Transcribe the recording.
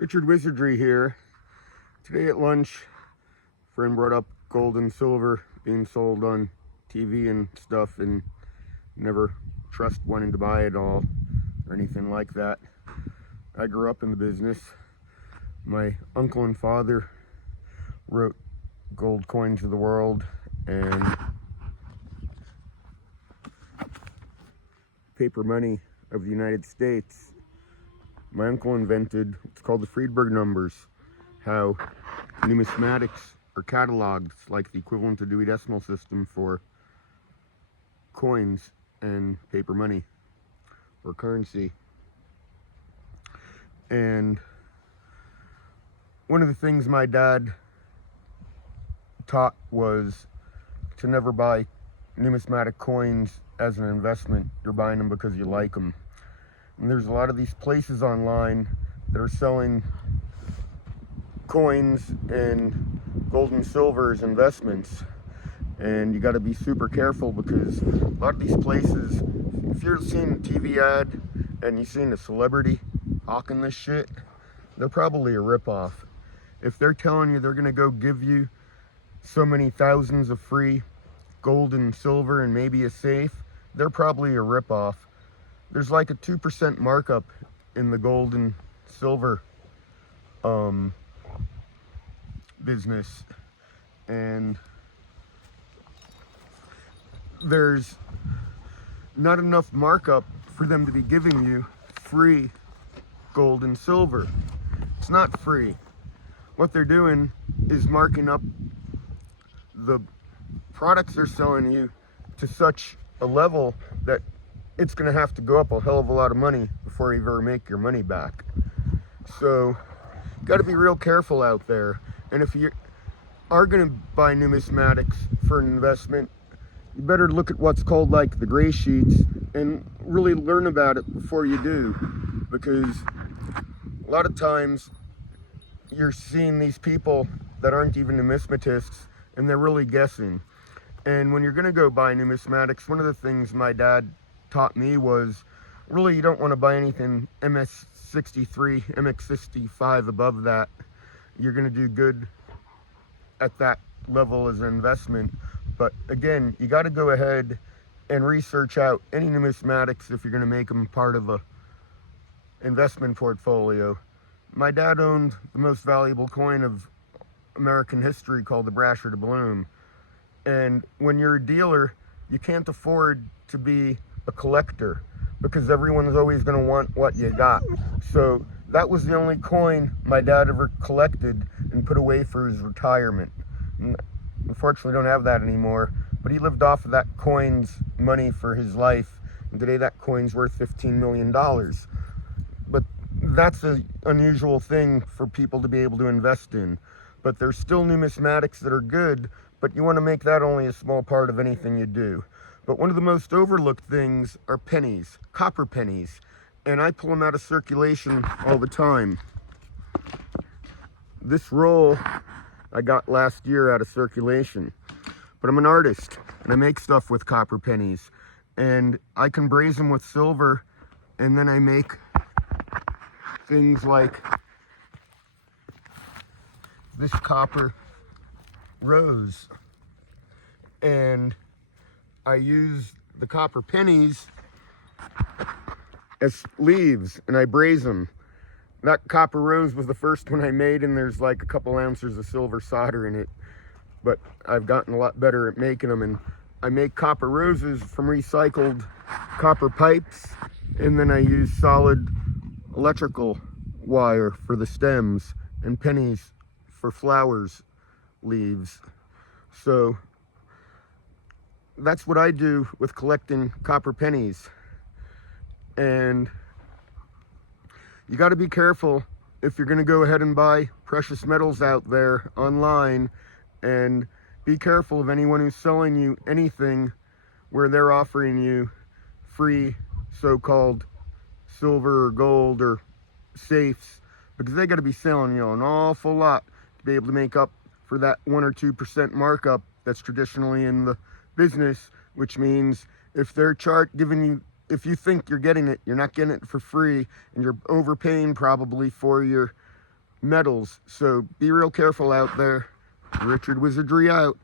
Richard Wizardry here. Today at lunch, a friend brought up gold and silver being sold on TV and stuff, and never trust wanting to buy it all or anything like that. I grew up in the business. My uncle and father wrote gold coins of the world and paper money of the United States. My uncle invented what's called the Friedberg numbers, how numismatics are cataloged like the equivalent to Dewey Decimal System for coins and paper money or currency. And one of the things my dad taught was to never buy numismatic coins as an investment. You're buying them because you like them. And there's a lot of these places online that are selling coins and gold and silver as investments. And you got to be super careful, because a lot of these places, if you're seeing a TV ad and you're seeing a celebrity hawking this shit, they're probably a ripoff. If they're telling you they're going to go give you so many thousands of free gold and silver and maybe a safe, they're probably a ripoff. There's like a 2% markup in the gold and silver business, and there's not enough markup for them to be giving you free gold and silver. It's not free. What they're doing is marking up the products they're selling you to such a level that it's going to have to go up a hell of a lot of money before you ever make your money back. So you got to be real careful out there. And if you are going to buy numismatics for an investment, you better look at what's called like the gray sheets and really learn about it before you do, because a lot of times you're seeing these people that aren't even numismatists and they're really guessing. And when you're going to go buy numismatics, one of the things my dad taught me was really you don't want to buy anything MS63, MX65 above that. You're going to do good at that level as an investment. But again, you got to go ahead and research out any numismatics if you're going to make them part of a investment portfolio. My dad owned the most valuable coin of American history called the Brasher doubloon. And when you're a dealer, you can't afford to be a collector, because everyone's always going to want what you got. So that was the only coin my dad ever collected and put away for his retirement. And unfortunately, don't have that anymore, but he lived off of that coin's money for his life, and today that coin's worth $15 million. But that's an unusual thing for people to be able to invest in. But there's still numismatics that are good, but you want to make that only a small part of anything you do. But one of the most overlooked things are pennies, copper pennies, and I pull them out of circulation all the time. This roll I got last year out of circulation. But I'm an artist and I make stuff with copper pennies, and I can braze them with silver, and then I make things like this copper rose, and I use the copper pennies as leaves and I braze them. That copper rose was the first one I made, and there's like a couple ounces of silver solder in it, but I've gotten a lot better at making them. And I make copper roses from recycled copper pipes, and then I use solid electrical wire for the stems and pennies for flowers leaves. So that's what I do with collecting copper pennies. And you got to be careful if you're going to go ahead and buy precious metals out there online, and be careful of anyone who's selling you anything where they're offering you free so-called silver or gold or safes, because they got to be selling you an awful lot to be able to make up for that 1 or 2% markup that's traditionally in the business, which means if they're giving you if you think you're getting it, you're not getting it for free, and you're overpaying probably for your metals. So be real careful out there. Richard Wizardry out.